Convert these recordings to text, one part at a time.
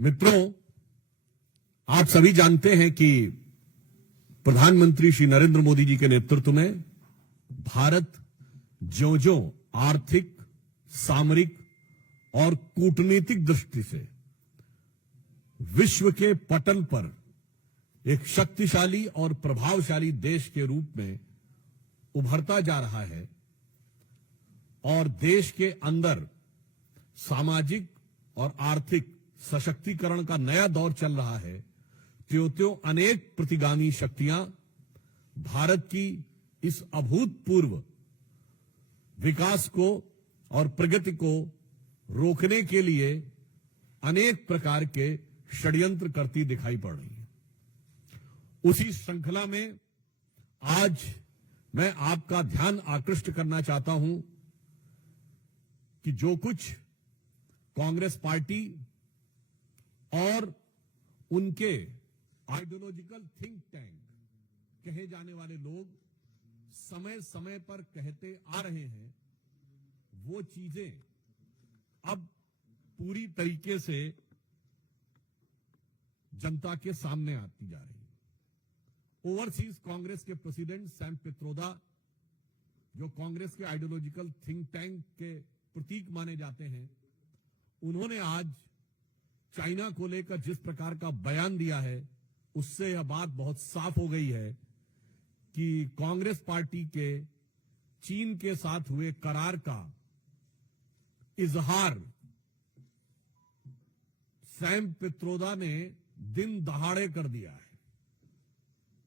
मित्रों, आप सभी जानते हैं कि प्रधानमंत्री श्री नरेंद्र मोदी जी के नेतृत्व में भारत ज्यों-ज्यों आर्थिक, सामरिक और कूटनीतिक दृष्टि से विश्व के पटल पर एक शक्तिशाली और प्रभावशाली देश के रूप में उभरता जा रहा है और देश के अंदर सामाजिक और आर्थिक सशक्तिकरण का नया दौर चल रहा है, त्यों-त्यों अनेक प्रतिगामी शक्तियां भारत की इस अभूतपूर्व विकास को और प्रगति को रोकने के लिए अनेक प्रकार के षड्यंत्र करती दिखाई पड़ रही है। उसी श्रृंखला में आज मैं आपका ध्यान आकृष्ट करना चाहता हूं कि जो कुछ कांग्रेस पार्टी और उनके आइडियोलॉजिकल थिंक टैंक कहे जाने वाले लोग समय समय पर कहते आ रहे हैं, वो चीजें अब पूरी तरीके से जनता के सामने आती जा रही है। ओवरसीज कांग्रेस के प्रेसिडेंट सैम पित्रोदा, जो कांग्रेस के आइडियोलॉजिकल थिंक टैंक के प्रतीक माने जाते हैं, उन्होंने आज चाइना को लेकर जिस प्रकार का बयान दिया है, उससे यह बात बहुत साफ हो गई है कि कांग्रेस पार्टी के चीन के साथ हुए करार का इजहार सैम पित्रोदा ने दिन दहाड़े कर दिया है।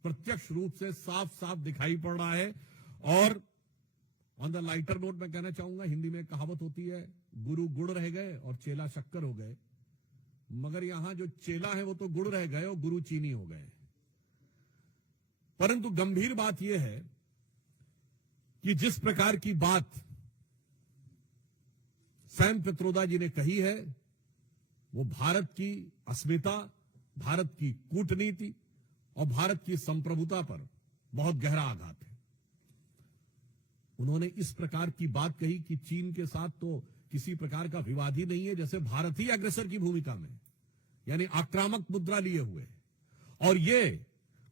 प्रत्यक्ष रूप से साफ साफ दिखाई पड़ रहा है। और ऑन द लाइटर नोट मैं कहना चाहूंगा, हिंदी में कहावत होती है, गुरु गुड़ रह गए और चेला शक्कर हो गए, मगर यहां जो चेला है वो तो गुड़ रह गए और गुरु चीनी हो गए। परंतु गंभीर बात यह है कि जिस प्रकार की बात सैम पित्रोदा जी ने कही है, वो भारत की अस्मिता, भारत की कूटनीति और भारत की संप्रभुता पर बहुत गहरा आघात है। उन्होंने इस प्रकार की बात कही कि चीन के साथ तो किसी प्रकार का विवाद ही नहीं है, जैसे भारत ही अग्रसर की भूमिका में, यानी आक्रामक मुद्रा लिए हुए। और ये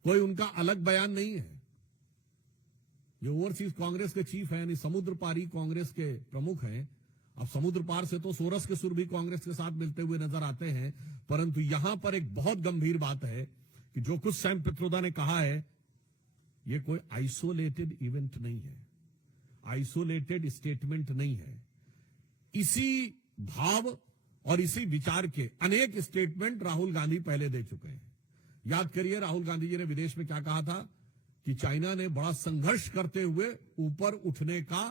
कोई उनका अलग बयान नहीं है। ये ओवरसीज कांग्रेस के चीफ है, यानी समुद्र पारी कांग्रेस के प्रमुख हैं। अब समुद्र पार से तो सोरस के सुर भी कांग्रेस के साथ मिलते हुए नजर आते हैं, परंतु यहां पर एक बहुत गंभीर बात है कि जो कुछ सैम पित्रोदा ने कहा है, ये कोई आइसोलेटेड इवेंट नहीं है, आइसोलेटेड स्टेटमेंट नहीं है। इसी भाव और इसी विचार के अनेक स्टेटमेंट राहुल गांधी पहले दे चुके हैं। याद करिए, राहुल गांधी जी ने विदेश में क्या कहा था कि चाइना ने बड़ा संघर्ष करते हुए ऊपर उठने का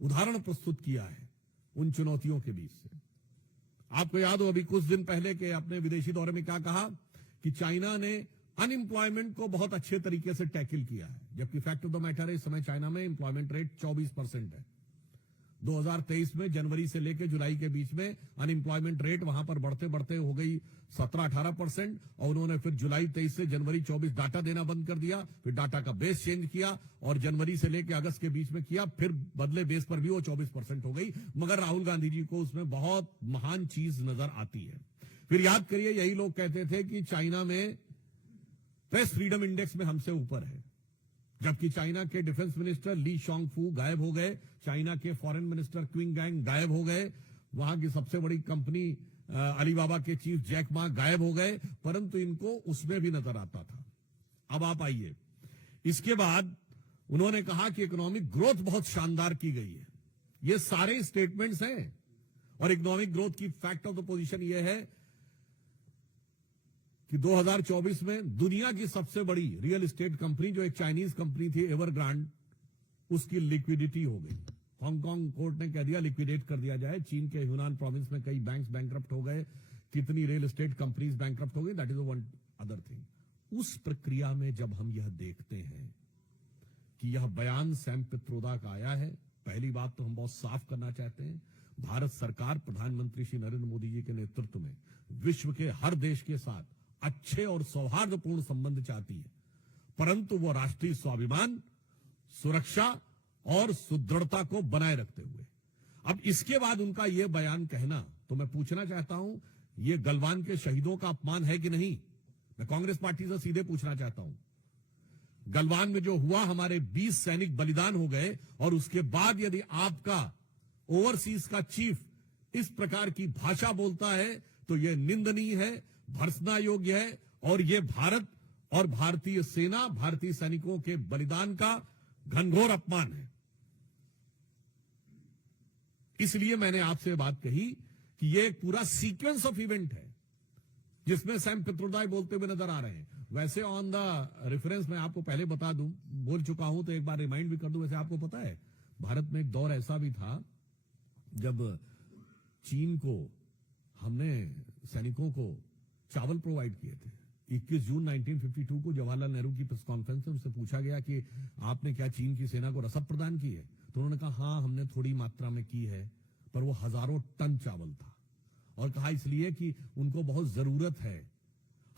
उदाहरण प्रस्तुत किया है उन चुनौतियों के बीच से। आपको याद हो, अभी कुछ दिन पहले के अपने विदेशी दौरे में क्या कहा कि चाइना ने अनएम्प्लॉयमेंट को बहुत अच्छे तरीके से टैकल किया है, जबकि फैक्ट ऑफ द मैटर है, इस समय चाइना में एम्प्लॉयमेंट रेट 24% है। 2023 में जनवरी से लेकर जुलाई के बीच में अनएम्प्लॉयमेंट रेट वहां पर बढ़ते बढ़ते हो गई 17-18%, और उन्होंने फिर जुलाई 23 से जनवरी 24 डाटा देना बंद कर दिया, फिर डाटा का बेस चेंज किया और जनवरी से लेकर अगस्त के बीच में किया, फिर बदले बेस पर भी वो 24% हो गई। मगर राहुल गांधी जी को उसमें बहुत महान चीज नजर आती है। फिर याद करिए, यही लोग कहते थे कि चाइना में प्रेस फ्रीडम इंडेक्स में हमसे ऊपर है, जबकि चाइना के डिफेंस मिनिस्टर ली शॉन्गफू गायब हो गए, चाइना के फॉरेन मिनिस्टर क्विंग गैंग गायब हो गए, वहां की सबसे बड़ी कंपनी अलीबाबा के चीफ जैक मा गायब हो गए, परंतु इनको उसमें भी नजर आता था। अब आप आइए, इसके बाद उन्होंने कहा कि इकोनॉमिक ग्रोथ बहुत शानदार की गई है। ये सारे स्टेटमेंट्स हैं, और इकोनॉमिक ग्रोथ की फैक्ट ऑफ द पोजीशन यह है कि 2024 में दुनिया की सबसे बड़ी रियल एस्टेट कंपनी, जो एक चाइनीज कंपनी थी एवरग्रांड, उसकी लिक्विडिटी हो गई। हांगकांग कोर्ट ने कह दिया लिक्विडेट कर दिया जाए। चीन के ह्यूनान प्रोविंस में कई बैंक्स बैंकरप्ट हो गए, कितनी रियल एस्टेट कंपनीज बैंकरप्ट हो गई, that is one other thing. उस प्रक्रिया में जब हम यह देखते हैं कि यह बयान सैम पित्रोदा का आया है, पहली बात तो हम बहुत साफ करना चाहते हैं, भारत सरकार प्रधानमंत्री श्री नरेंद्र मोदी जी के नेतृत्व में विश्व के हर देश के साथ अच्छे और सौहार्दपूर्ण संबंध चाहती है, परंतु वो राष्ट्रीय स्वाभिमान, सुरक्षा और सुदृढ़ता को बनाए रखते हुए। अब इसके बाद उनका यह बयान कहना, तो मैं पूछना चाहता हूं ये गलवान के शहीदों का अपमान है कि नहीं? मैं कांग्रेस पार्टी से सीधे पूछना चाहता हूं। गलवान में जो हुआ, हमारे 20 सैनिक बलिदान हो गए, और उसके बाद यदि आपका ओवरसीज का चीफ इस प्रकार की भाषा बोलता है तो यह निंदनीय है, भर्त्सना योग्य है, और यह भारत और भारतीय सेना, भारतीय सैनिकों के बलिदान का घनघोर अपमान है। इसलिए मैंने आपसे बात कही कि यह एक पूरा सीक्वेंस ऑफ इवेंट है जिसमें सैम पित्रोदा बोलते हुए नजर आ रहे हैं। वैसे ऑन द रेफरेंस मैं आपको पहले बता दूं, बोल चुका हूं तो एक बार रिमाइंड भी कर दूं। वैसे आपको पता है, भारत में एक दौर ऐसा भी था जब चीन को हमने सैनिकों को चावल प्रोवाइड किए थे। 21 जून 1952 को जवाहरलाल नेहरू की प्रेस कॉन्फ्रेंस में उनसे पूछा गया कि आपने क्या चीन की सेना को रसद प्रदान की है? तो उन्होंने कहा हाँ, हमने थोड़ी मात्रा में की है, पर वो हजारों टन चावल था। और कहा इसलिए कि उनको बहुत जरूरत है,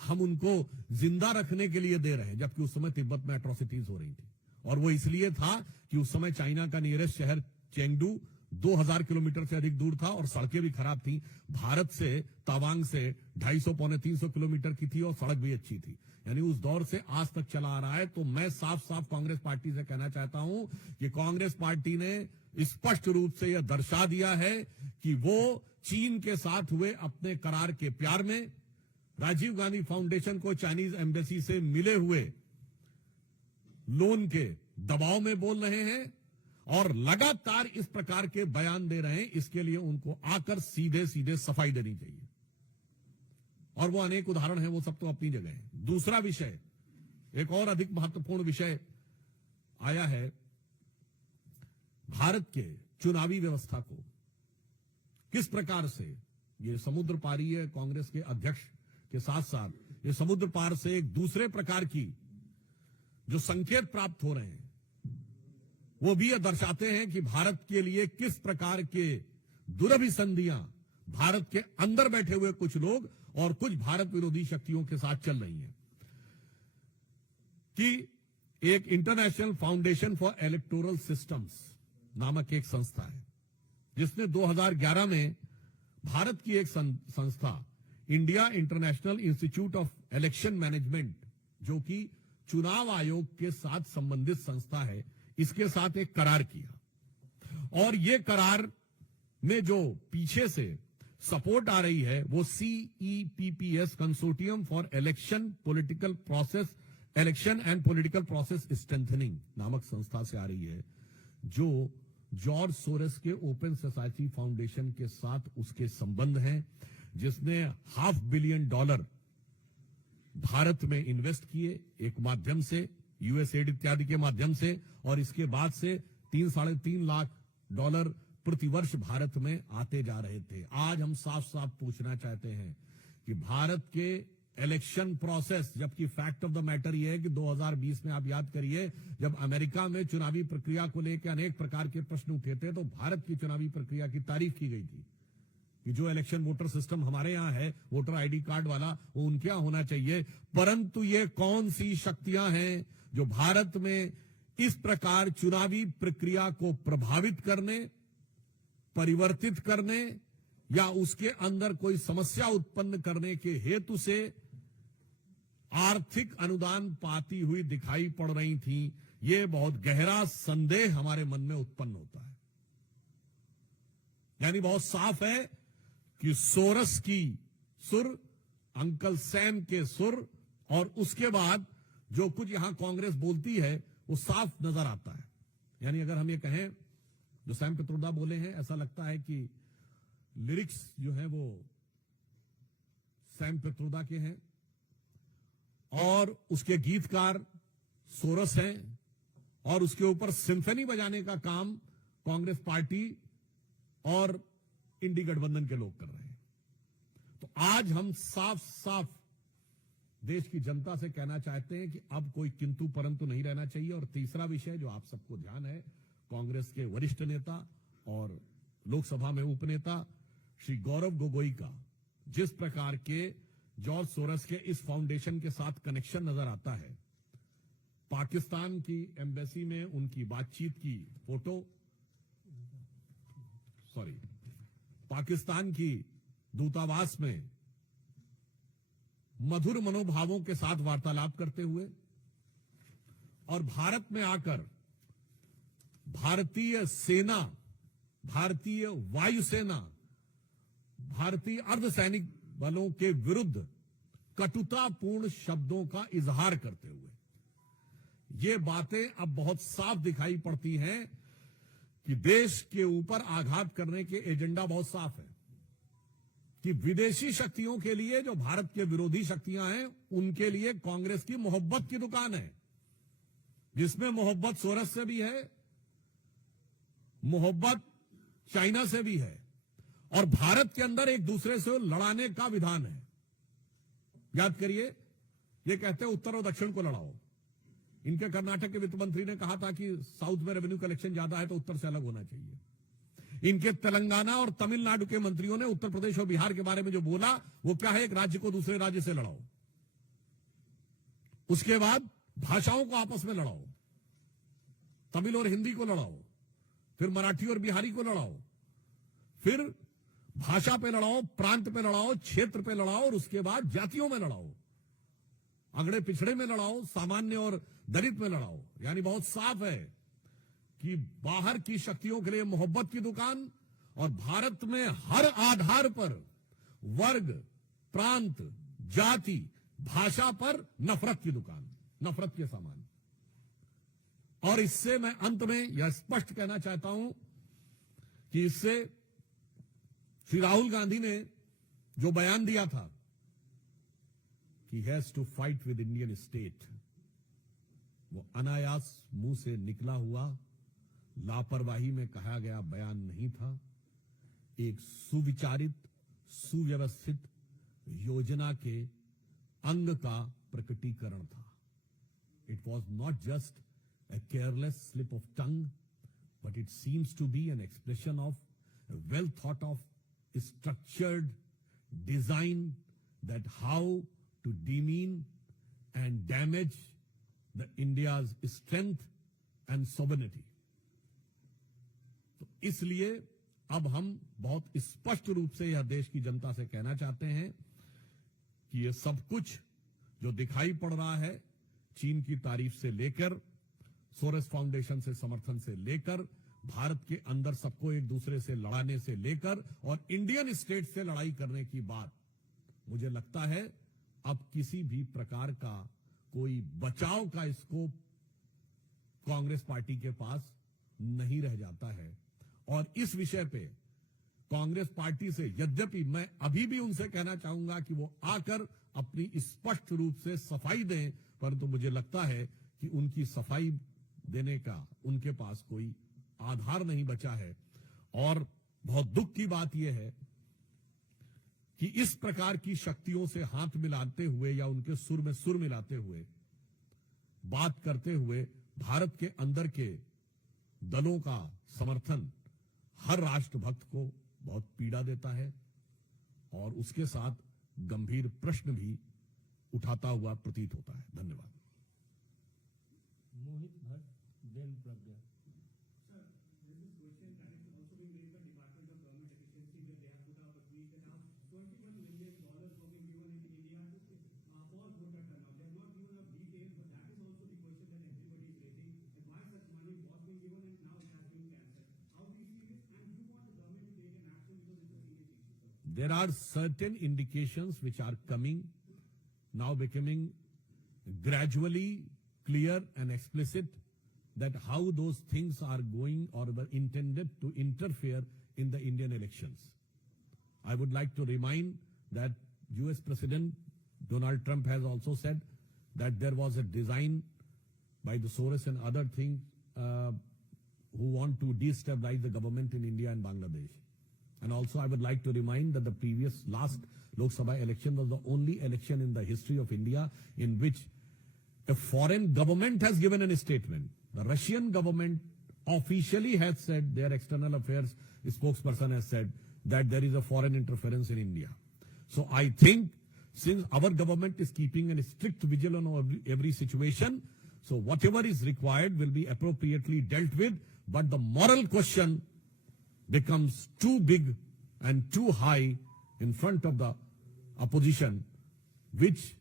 हम उनको जिंदा रखने के लिए दे रहे हैं। जबकि उस समय तिब्बत में एट्रोसिटीज हो रही थी, और वो इसलिए था कि उस समय चाइना का नियरेस्ट शहर चेंगडू 2000 किलोमीटर से अधिक दूर था, और सड़कें भी खराब थी। भारत से तवांग से 250 पौने 300 किलोमीटर की थी, और सड़क भी अच्छी थी। यानी उस दौर से आज तक चला आ रहा है। तो मैं साफ साफ कांग्रेस पार्टी से कहना चाहता हूं कि कांग्रेस पार्टी ने स्पष्ट रूप से यह दर्शा दिया है कि वो चीन के साथ हुए अपने करार के प्यार में, राजीव गांधी फाउंडेशन को चाइनीज एम्बेसी से मिले हुए लोन के दबाव में बोल रहे हैं, और लगातार इस प्रकार के बयान दे रहे हैं। इसके लिए उनको आकर सीधे सीधे सफाई देनी चाहिए। और वो अनेक उदाहरण हैं, वो सब तो अपनी जगह है। दूसरा विषय, एक और अधिक महत्वपूर्ण विषय आया है, भारत के चुनावी व्यवस्था को किस प्रकार से ये समुद्र पारीय कांग्रेस के अध्यक्ष के साथ साथ ये समुद्र पार से एक दूसरे प्रकार की जो संकेत प्राप्त हो रहे हैं, वो भी यह दर्शाते हैं कि भारत के लिए किस प्रकार के दुरभिसंधियां भारत के अंदर बैठे हुए कुछ लोग और कुछ भारत विरोधी शक्तियों के साथ चल रही हैं। कि एक international foundation for electoral systems नामक एक संस्था है, जिसने 2011 में भारत की एक संस्था India international institute of election management, जो कि चुनाव आयोग के साथ संबंधित संस्था है, इसके साथ एक करार किया। और यह करार में जो पीछे से सपोर्ट आ रही है वो CEPPS consortium for election political process, election and political process strengthening नामक संस्था से आ रही है, जो जॉर्ज सोरेस के ओपन सोसाइटी फाउंडेशन के साथ उसके संबंध हैं, जिसने $500 million भारत में इन्वेस्ट किए एक माध्यम से, यूएसएड इत्यादि के माध्यम से, और इसके बाद से $3-3.5 लाख प्रतिवर्ष भारत में आते जा रहे थे। आज हम साफ साफ पूछना चाहते हैं कि भारत के इलेक्शन प्रोसेस, जबकि फैक्ट ऑफ द मैटर यह है कि 2020 में आप याद करिए, जब अमेरिका में चुनावी प्रक्रिया को लेकर अनेक प्रकार के प्रश्न उठे थे, तो भारत की चुनावी प्रक्रिया की तारीफ की गई थी कि जो इलेक्शन वोटर सिस्टम हमारे यहां है, वोटर आईडी कार्ड वाला, वो उनके यहां होना चाहिए। परंतु ये कौन सी शक्तियां हैं जो भारत में इस प्रकार चुनावी प्रक्रिया को प्रभावित करने, परिवर्तित करने या उसके अंदर कोई समस्या उत्पन्न करने के हेतु से आर्थिक अनुदान पाती हुई दिखाई पड़ रही थी? ये बहुत गहरा संदेह हमारे मन में उत्पन्न होता है। यानी बहुत साफ है कि सोरस की सुर, अंकल सैम के सुर, और उसके बाद जो कुछ यहां कांग्रेस बोलती है वो साफ नजर आता है। यानी अगर हम ये कहें, जो सैम पित्रोदा बोले हैं, ऐसा लगता है कि लिरिक्स जो है वो सैम पित्रोदा के हैं और उसके गीतकार सोरस हैं, और उसके ऊपर सिम्फनी बजाने का काम कांग्रेस पार्टी और इंडी गठबंधन के लोग कर रहे हैं। तो आज हम साफ साफ देश की जनता से कहना चाहते हैं कि अब कोई किंतु परंतु नहीं रहना चाहिए। और तीसरा विषय जो आप सबको ध्यान है, कांग्रेस के वरिष्ठ नेता और लोकसभा में उपनेता श्री गौरव गोगोई का जिस प्रकार के जॉर्ज सोरस के इस फाउंडेशन के साथ कनेक्शन नजर आता है, पाकिस्तान की एम्बेसी में उनकी बातचीत की फोटो, पाकिस्तान की दूतावास में मधुर मनोभावों के साथ वार्तालाप करते हुए और भारत में आकर भारतीय सेना, भारतीय वायुसेना, भारतीय अर्धसैनिक बलों के विरुद्ध कटुतापूर्ण शब्दों का इजहार करते हुए ये बातें अब बहुत साफ दिखाई पड़ती हैं कि देश के ऊपर आघात करने के एजेंडा बहुत साफ है कि विदेशी शक्तियों के लिए, जो भारत के विरोधी शक्तियां हैं, उनके लिए कांग्रेस की मोहब्बत की दुकान है, जिसमें मोहब्बत सोरस से भी है, मोहब्बत चाइना से भी है, और भारत के अंदर एक दूसरे से लड़ाने का विधान है। याद करिए, ये कहते हैं उत्तर और दक्षिण को लड़ाओ। इनके कर्नाटक के वित्त मंत्री ने कहा था कि साउथ में रेवेन्यू कलेक्शन ज्यादा है तो उत्तर से अलग होना चाहिए। इनके तेलंगाना और तमिलनाडु के मंत्रियों ने उत्तर प्रदेश और बिहार के बारे में जो बोला, वो क्या है, एक राज्य को दूसरे राज्य से लड़ाओ, उसके बाद भाषाओं को आपस में लड़ाओ, तमिल और हिंदी को लड़ाओ, फिर मराठी और बिहारी को लड़ाओ, फिर भाषा पे लड़ाओ, प्रांत पे लड़ाओ, क्षेत्र पे लड़ाओ, और उसके बाद जातियों में लड़ाओ, अगड़े पिछड़े में लड़ाओ, सामान्य और दलित में लड़ाओ। यानी बहुत साफ है कि बाहर की शक्तियों के लिए मोहब्बत की दुकान और भारत में हर आधार पर वर्ग, प्रांत, जाति, भाषा पर नफरत की दुकान, नफरत के सामान। और इससे मैं अंत में यह स्पष्ट कहना चाहता हूं कि इससे श्री राहुल गांधी ने जो बयान दिया था कि has to fight with Indian state, वो अनायास मुंह से निकला हुआ, लापरवाही में कहा गया बयान नहीं था। एक सुविचारित, सुव्यवस्थित योजना के अंग का प्रकटीकरण था। It was not just a careless slip of tongue, but it seems to be an expression of a well thought of structured design that how to demean and damage the India's strength and sovereignty. तो इसलिए अब हम बहुत स्पष्ट रूप से यह देश की जनता से कहना चाहते हैं कि यह सब कुछ जो दिखाई पड़ रहा है, चीन की तारीफ से लेकर, सोरेस फाउंडेशन से समर्थन से लेकर, भारत के अंदर सबको एक दूसरे से लड़ाने से लेकर और इंडियन स्टेट से लड़ाई करने की बात, मुझे लगता है अब किसी भी प्रकार का कोई बचाव का स्कोप कांग्रेस पार्टी के पास नहीं रह जाता है। और इस विषय पे कांग्रेस पार्टी से, यद्यपि मैं अभी भी उनसे कहना चाहूंगा कि वो आकर अपनी स्पष्ट रूप से सफाई दें, परंतु मुझे लगता है कि उनकी सफाई देने का उनके पास कोई आधार नहीं बचा है। और बहुत दुख की बात यह है कि इस प्रकार की शक्तियों से हाथ मिलाते हुए या उनके सुर में सुर मिलाते हुए बात करते हुए भारत के अंदर के दलों का समर्थन हर राष्ट्रभक्त को बहुत पीड़ा देता है और उसके साथ गंभीर प्रश्न भी उठाता हुआ प्रतीत होता है। धन्यवाद। Mohit Bhatt, then Pragya. There are certain indications which are coming, now becoming gradually clear and explicit, that how those things are going or were intended to interfere in the Indian elections. I would like to remind that US President Donald Trump has also said that there was a design by the Soros and other things who want to destabilize the government in India and Bangladesh. And also I would like to remind that the last Lok Sabha election was the only election in the history of India in which a foreign government has given a statement. The Russian government officially has said, their external affairs spokesperson has said that there is a foreign interference in India. So I think since our government is keeping a strict vigil on every situation, so whatever is required will be appropriately dealt with, but the moral question becomes too big and too high in front of the opposition which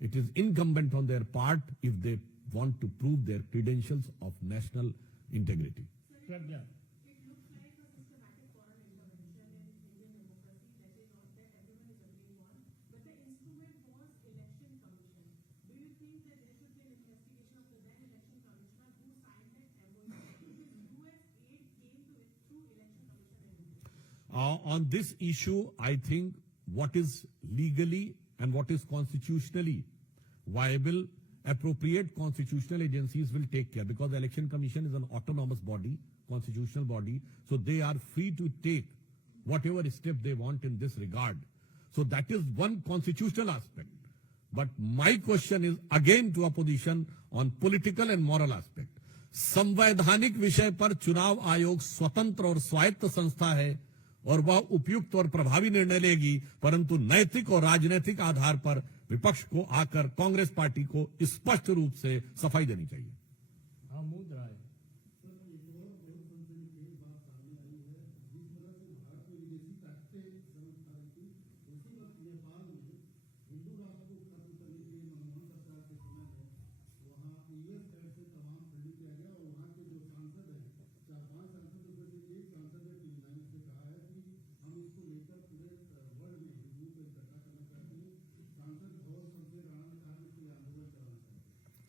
it is incumbent on their part if they want to prove their credentials of national integrity. Pragya. On this issue, I think what is legally and what is constitutionally viable, appropriate constitutional agencies will take care, because the Election Commission is an autonomous body, constitutional body, so they are free to take whatever step they want in this regard. So that is one constitutional aspect. But my question is again to opposition on political and moral aspect. संवैधानिक विषय पर चुनाव आयोग स्वतंत्र और स्वायत्त संस्था है और वह उपयुक्त और प्रभावी निर्णय लेगी, परंतु नैतिक और राजनीतिक आधार पर विपक्ष को आकर कांग्रेस पार्टी को स्पष्ट रूप से सफाई देनी चाहिए। आमोद राय।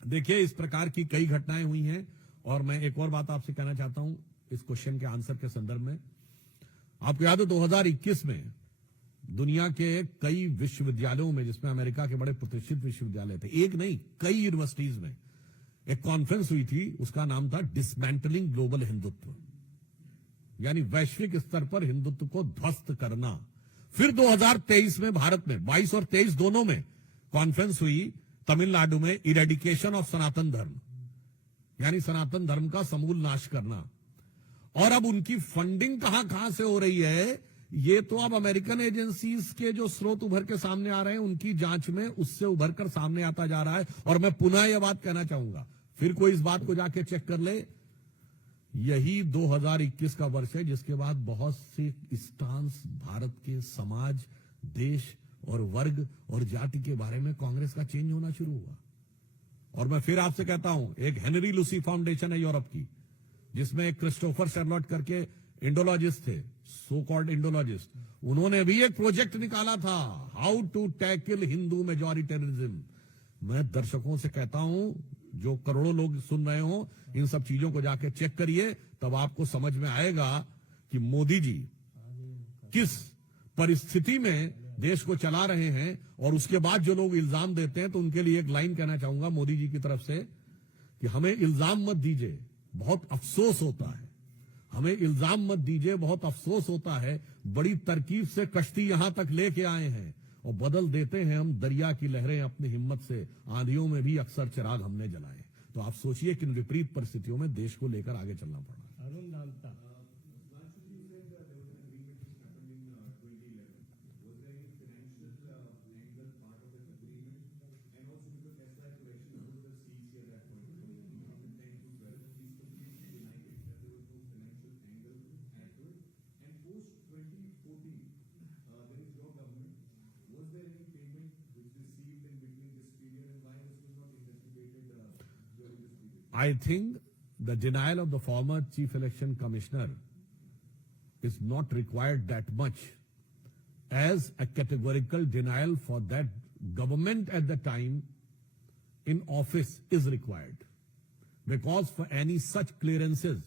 देखिए, इस प्रकार की कई घटनाएं हुई हैं और मैं एक और बात आपसे कहना चाहता हूं इस क्वेश्चन के आंसर के संदर्भ में। आपको याद है 2021 में दुनिया के कई विश्वविद्यालयों में, जिसमें अमेरिका के बड़े प्रतिष्ठित विश्वविद्यालय थे, एक नहीं कई यूनिवर्सिटीज में एक कॉन्फ्रेंस हुई थी, उसका नाम था डिसमेंटलिंग ग्लोबल हिंदुत्व, यानी वैश्विक स्तर पर हिंदुत्व को ध्वस्त करना। फिर 2023 में भारत में 22 और 23 दोनों में कॉन्फ्रेंस हुई तमिलनाडु में, इरेडिकेशन ऑफ सनातन धर्म, यानी सनातन धर्म का समूल नाश करना। और अब उनकी फंडिंग कहां से हो रही है, ये तो अब अमेरिकन एजेंसीज के जो स्रोत उभर के सामने आ रहे हैं उनकी जांच में उससे उभर कर सामने आता जा रहा है। और मैं पुनः यह बात कहना चाहूंगा, फिर कोई इस बात को जाके चेक कर ले, यही 2021 का वर्ष है जिसके बाद बहुत से स्टांस भारत के समाज, देश और वर्ग और जाति के बारे में कांग्रेस का चेंज होना शुरू हुआ। और मैं फिर आपसे कहता हूं, एक हेनरी लूसी फाउंडेशन है यूरोप की, जिसमें एक क्रिस्टोफर शर्लॉट करके इंडोलॉजिस्ट थे, सो कॉल्ड इंडोलॉजिस्ट, उन्होंने भी एक प्रोजेक्ट निकाला था, हाउ टू टैकल हिंदू मेजॉरिटेरिज्म। मैं दर्शकों से कहता हूं, जो करोड़ों लोग सुन रहे हो, इन सब चीजों को जाके चेक करिए, तब आपको समझ में आएगा कि मोदी जी किस परिस्थिति में देश को चला रहे हैं। और उसके बाद जो लोग इल्जाम देते हैं, तो उनके लिए एक लाइन कहना चाहूंगा मोदी जी की तरफ से कि हमें इल्जाम मत दीजिए, बहुत अफसोस होता है, हमें इल्जाम मत दीजिए, बहुत अफसोस होता है, बड़ी तरकीब से कश्ती यहां तक लेके आए हैं और बदल देते हैं हम दरिया की लहरें अपनी हिम्मत से, आंधियों में भी अक्सर चिराग हमने जलाए। तो आप सोचिए कि इन विपरीत परिस्थितियों में देश को लेकर आगे चलना पड़ा। Arun नागता। I think the denial of the former Chief Election Commissioner is not required that much as a categorical denial for that government at the time in office is required. Because for any such clearances,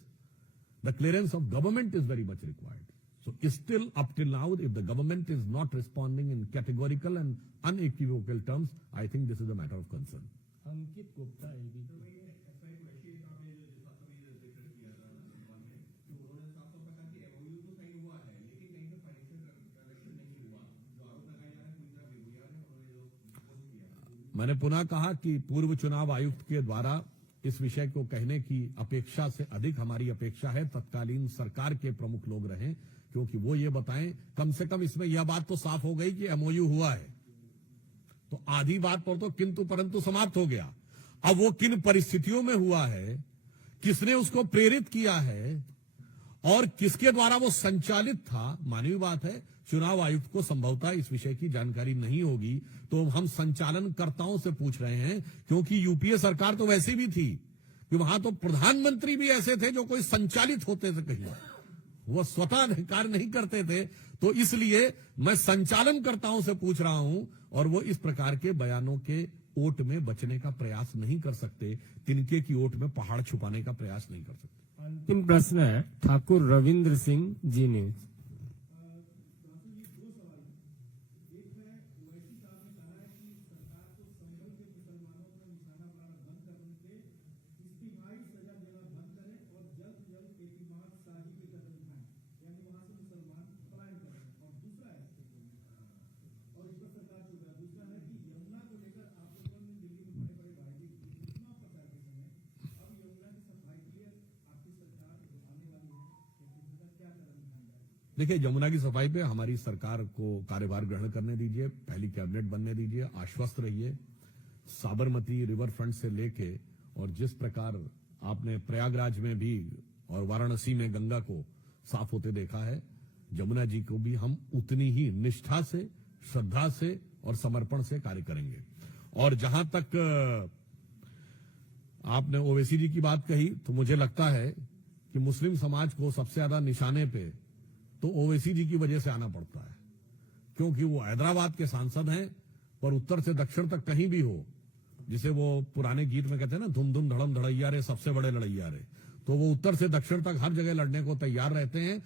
the clearance of government is very much required. So still up till now, if the government is not responding in categorical and unequivocal terms, I think this is a matter of concern. Ankit Gupta ABP. मैंने पुनः कहा कि पूर्व चुनाव आयुक्त के द्वारा इस विषय को कहने की अपेक्षा से अधिक हमारी अपेक्षा है तत्कालीन सरकार के प्रमुख लोग रहें, क्योंकि वो ये बताएं, कम से कम इसमें यह बात तो साफ हो गई कि एमओयू हुआ है, तो आधी बात पर तो किंतु परंतु समाप्त हो गया। अब वो किन परिस्थितियों में हुआ है, किसने उसको प्रेरित किया है, और किसके द्वारा वो संचालित था, मानवीय बात है, चुनाव आयुक्त को संभवतः इस विषय की जानकारी नहीं होगी, तो हम संचालनकर्ताओं से पूछ रहे हैं, क्योंकि यूपीए सरकार तो वैसी भी थी कि वहां तो प्रधानमंत्री भी ऐसे थे जो कोई संचालित होते थे कहीं, वो स्वतः कार्य नहीं करते थे। तो इसलिए मैं संचालनकर्ताओं से पूछ रहा हूं, और वो इस प्रकार के बयानों के ओट में बचने का प्रयास नहीं कर सकते, तिनके की ओट में पहाड़ छुपाने का प्रयास नहीं कर सकते। अंतिम प्रश्न है ठाकुर रविंद्र सिंह, जी न्यूज। देखिए, यमुना की सफाई पे हमारी सरकार को कार्यभार ग्रहण करने दीजिए, पहली कैबिनेट बनने दीजिए, आश्वस्त रहिए। साबरमती रिवर फ्रंट से लेके और जिस प्रकार आपने प्रयागराज में भी और वाराणसी में गंगा को साफ होते देखा है, यमुना जी को भी हम उतनी ही निष्ठा से, श्रद्धा से और समर्पण से कार्य करेंगे। और जहां तक आपने ओवैसी जी की बात कही, तो मुझे लगता है कि मुस्लिम समाज को सबसे ज्यादा निशाने पे तो ओवैसी जी की वजह से आना पड़ता है, क्योंकि वो हैदराबाद के सांसद हैं, पर उत्तर से दक्षिण तक कहीं भी हो, जिसे वो पुराने गीत में कहते हैं ना, धुम धुम धड़म धड़ैया रे सबसे बड़े लड़ैया रे, तो वो उत्तर से दक्षिण तक हर जगह लड़ने को तैयार रहते हैं।